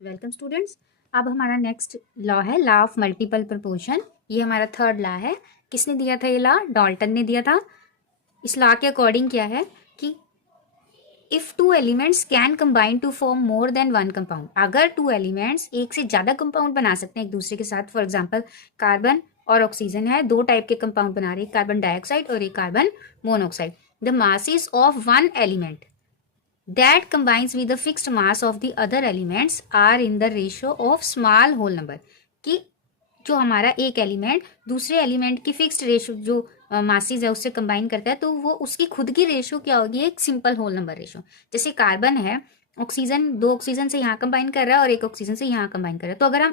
Welcome students. अब हमारा next law है लॉ ऑफ मल्टीपल प्रोपोर्शन। ये हमारा थर्ड लॉ है। किसने दिया था ये लॉ? डाल्टन ने दिया था। इस लॉ के अकॉर्डिंग क्या है कि if two elements can combine to form more than one compound, अगर टू एलिमेंट्स एक से ज्यादा कंपाउंड बना सकते हैं एक दूसरे के साथ, फॉर एग्जांपल कार्बन और ऑक्सीजन है, दो टाइप के कंपाउंड बना रहे हैं, कार्बन डाइऑक्साइड और एक carbon monoxide, the masses of one element that combines with the fixed mass of the other elements are in the ratio of small whole number। कि जो हमारा एक एलिमेंट दूसरे एलिमेंट की फिक्स्ड रेशो जो masses है उससे कंबाइन करता है, तो वो उसकी खुद की रेशो क्या होगी? एक सिंपल होल नंबर रेशो। जैसे कार्बन है, ऑक्सीजन दो ऑक्सीजन से यहाँ कंबाइन कर रहा है और एक ऑक्सीजन से यहाँ कंबाइन कर रहा है, तो अगर हम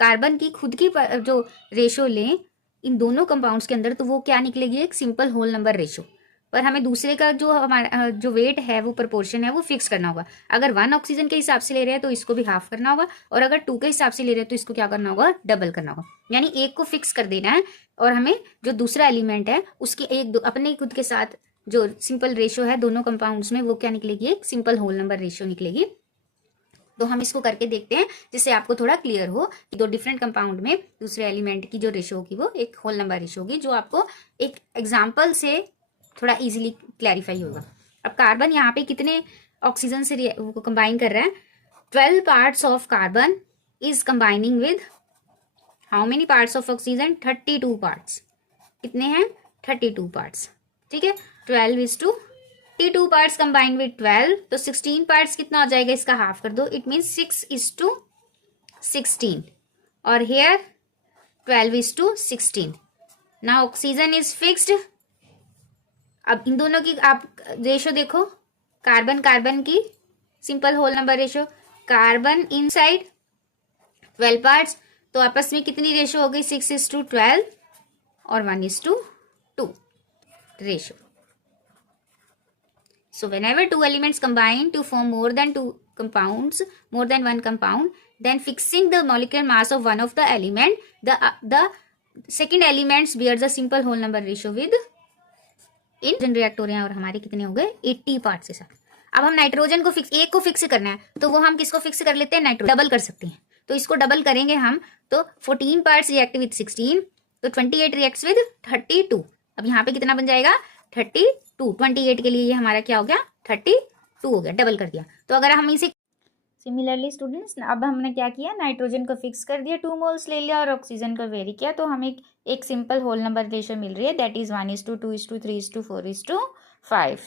कार्बन की खुद की जो रेशो लें इन दोनों कंपाउंड्स के अंदर, तो वो क्या निकलेगी? एक सिंपल होल नंबर रेशो। पर हमें दूसरे का जो हमारा जो वेट है, वो प्रोपोर्शन है, वो फिक्स करना होगा। अगर वन ऑक्सीजन के हिसाब से ले रहे हैं तो इसको भी हाफ करना होगा, और अगर टू के हिसाब से ले रहे हैं तो इसको क्या करना होगा? डबल करना होगा। यानी एक को फिक्स कर देना है और हमें जो दूसरा एलिमेंट है उसकी एक अपने खुद के साथ जो सिंपल रेशो है दोनों कंपाउंड्स में, वो क्या निकलेगी? एक सिंपल होल नंबर रेशो निकलेगी। तो हम इसको करके देखते हैं जिससे आपको थोड़ा क्लियर हो कि दो डिफरेंट कंपाउंड में दूसरे एलिमेंट की जो रेशो होगी वो एक होल नंबर रेशो होगी, जो आपको एक एग्जाम्पल से थोड़ा इजीली क्लैरिफाई होगा। अब कार्बन यहाँ पे कितने ऑक्सीजन से कंबाइन कर रहा है? 12 parts of carbon is combining with how many parts of oxygen? 32 parts. कितने हैं? 32 पार्ट्स। ठीक है, 12 is to 32 parts combined with 12, तो 16 पार्ट्स कितना हो जाएगा? इसका हाफ कर दो, इट मीन्स 6 इज टू 16। और here 12 is to 16। Now oxygen is fixed. अब इन दोनों की आप रेशो देखो, कार्बन कार्बन की simple whole number ratio, carbon inside 12 parts, तो आपस में कितनी रेशो हो गई? 6 इज टू 12 और 1 is to 2 ratio. So whenever two elements combine to form more than one compound, then fixing the molecular mass of one of the element, the second elements bears a simple whole number ratio with in React हो रहे हैं, और हमारे कितने हो गए? 80 parts के साथ। अब हम नाइट्रोजन को एक को फिक्स करना है, तो वो हम किसको फिक्स कर लेते हैं? नाइट्रोजन। डबल कर सकते हैं, तो इसको डबल करेंगे हम, तो 14 पार्ट्स रिएक्ट विद 16, तो 28 रिएक्ट्स विद 32। अब यहाँ पे कितना बन जाएगा? 32। 28 के लिए ये हमारा क्या हो गया? 32 हो गया, डबल कर दिया। तो अगर हम इसे सिमिलरली स्टूडेंट्स, अब हमने क्या किया? नाइट्रोजन को फिक्स कर दिया, 2 मोल्स ले लिया, और ऑक्सीजन को वेरी किया, तो हमें एक सिंपल होल नंबर रेशो मिल रही है, that is 1 is to 2 is to 3 is to 4 is to 5।